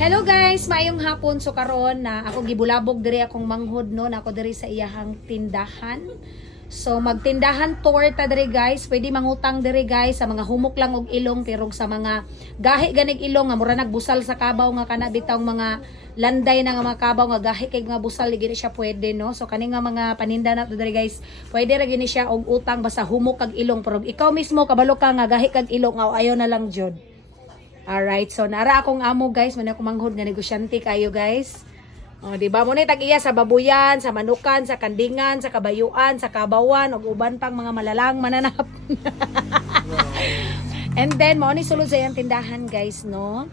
Hello guys, maayong hapon so karon na ako gibulabog diri akong manghod no na ako diri sa iyahang tindahan. So magtindahan tour ta diri guys, pwede mangutang diri guys sa mga humok lang og ilong pero sa mga gahi ganig ilong nga mura nagbusal sa kabaw nga kana bitawng mga landay na nga mga kabaw nga gahi kay mga busal gini siya pwede no. So kani nga mga paninda na diri guys, pwede ra gini siya og utang basta humok kag ilong pero ikaw mismo kabalo ka nga gahi kag ilong aw ayo na lang jud. Alright, so nara akong amo guys, man ako manghod nga negosyante kayo guys. O, di ba mo ni tag-iya sa babuyan, sa manukan, sa kandingan, sa kabayuan, sa kabawan, ug uban pang mga malalang mananap. And then mo ni sulod sa iyang tindahan guys, no?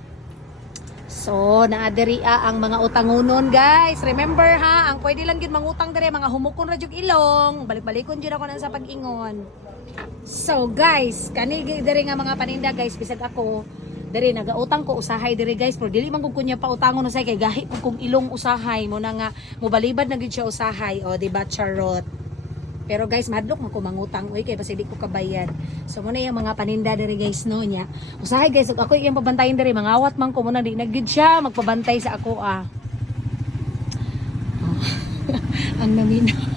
So, naadiriya ang mga utangunon, guys. Remember ha, ang pwede lang gid mangutang dire mga humukon ra ilong. Balik-balikon jud ako nang sa pag-ingon. So, guys, kani dire nga mga paninda, guys, bisag ako Diri nagautang ko usahay diri guys. Pero dili man gud kunya pa utangon usay kay gahi ko kung ilong usahay. Mo na nga mobalibad na gid siya usahay. O di ba charot? Pero guys madlok man ko mangutang. Oy kay basi di ko kabayad. So mo na yung mga paninda diri guys no nya. Usahay guys ako yung pabantayin diri mangawat man ko mo na di na gid siya magpabantay sa ako ah. Ang namin.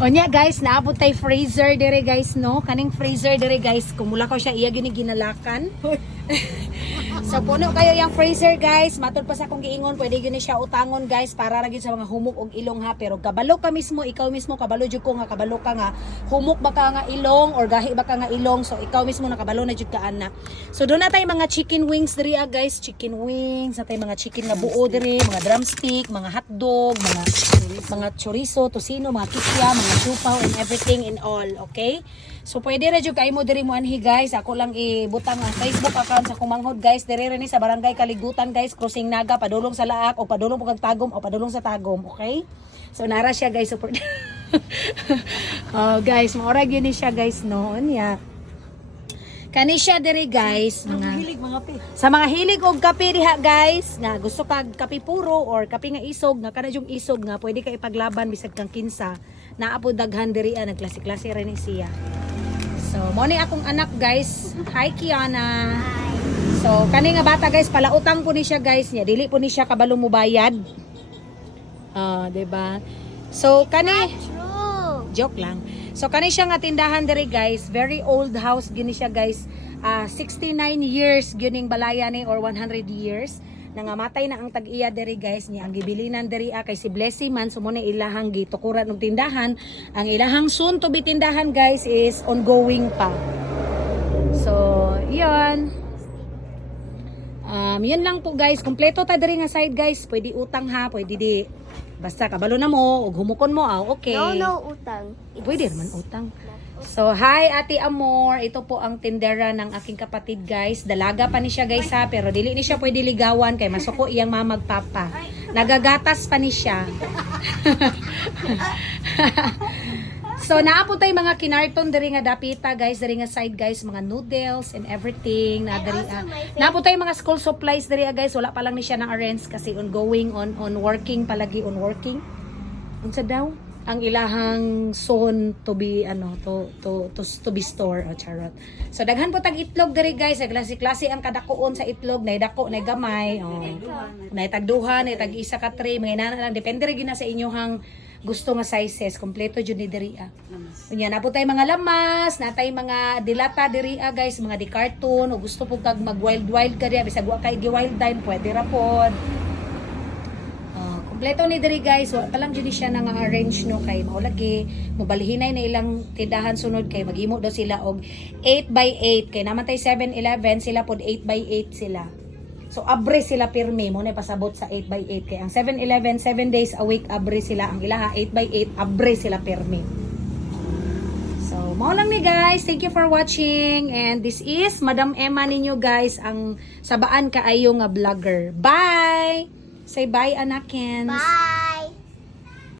o niya guys, naabot tay freezer dire guys no. Kaning freezer dire guys, kumula ko siya iya gini ginalakan. so puno kayo yung freezer guys. Matod pa sa akong giingon, pwede gini siya utangon guys para ra gyud sa mga humok og ilong ha. Pero kabalo ka mismo, ikaw mismo kabalo jud ko nga kabalo ka nga humok ba ka nga ilong or gahi ba ka nga ilong. So ikaw mismo nakabalo na jud ka ana. So doon na tay mga chicken wings diri ah guys, chicken wings, na tay mga chicken na buo diri, mga drumstick, mga hotdog, mga mga chorizo, tosino, mga kisya, mga supaw, and everything in all, okay? So, pwede ra jud kay mo diri mo anhi guys. Ako lang ibutang ang Facebook account sa kumanghod guys. Diri rin sa Barangay Kaligutan guys, Crossing Naga, padulong sa Laak o padulong pag Tagom o padulong sa Tagom, okay? So, nara siya guys, support. oh, guys, maura gyud ni siya guys noon ya. Kani siya diri guys, mga Hilig mga pi. sa mga hilig og kape diha guys, nga gusto kag kape puro or kape nga isog, nga kana yung isog nga pwede ka ipaglaban bisag kang kinsa, naapo daghan diri ah, nagklase-klase rin ni siya. So, mo ni akong anak guys. Hi Kiana. So, kani nga bata guys, palautang po ni siya guys niya. Dili po ni siya kabalo mo bayad. Ah, 'di ba? So, kani True. joke lang. So kani siya nga tindahan diri guys, very old house gini siya guys. Ah 69 years gyuning balaya ni or 100 years. Nangamatay na ang tag-iya diri guys niya ang gibilinan diri ah, kay si Blessy man so mo na ilahang gitukuran og tindahan. Ang ilahang soon to be tindahan guys is ongoing pa. So, 'yun. Um, yun lang po guys. Kompleto ta diri nga side guys. Pwede utang ha, pwede di. Basta kabalo na mo, ug humukon mo, ah, okay. No, no utang. Pwede naman utang. So, hi Ate Amor. Ito po ang tindera ng aking kapatid, guys. Dalaga pa ni siya, guys, ha. Pero dili ni siya pwede ligawan kay masuko iyang mama magpapa. Nagagatas pa ni siya. so, naapo tay mga kinarton diri nga dapita, guys. Diri nga side, guys. Mga noodles and everything. Na diri, ah. Naapo tay mga school supplies diri, guys. Wala pa lang ni siya na arrange kasi ongoing, on, on working, palagi on working. Unsa daw? Ang ilahang son to be ano to to to, to be store o charot. So daghan po tag itlog diri guys, sa klase-klase ang kadakuon sa itlog, nay dako, nay gamay, oh. Nay tagduha, nay tag isa ka tray, mga inana lang depende ra gina sa inyong gusto nga sizes, kompleto jud ni diri ah. Unya na po tay mga lamas, na tay mga dilata diri ah guys, mga di cartoon o gusto po kag mag wild wild ka diya bisag wa kay gi wild dine pwede ra pod. Ah, kompleto ni diri guys, wa pa lang jud siya nang arrange no kay mao lagi mobalihinay na ilang tindahan sunod kay maghimo daw sila og 8 by 8 kay naman tay 7-Eleven sila pod 8 by 8 sila. So abre sila pirmi mo na pasabot sa 8 by 8 kay ang 7-Eleven 7 days a week abre sila ang ilaha 8 by 8 abre sila pirmi. So, mao lang ni guys. Thank you for watching. And this is Madam Emma ninyo guys, ang sabaan kaayo nga vlogger. Bye! Say bye, Anakins. Bye.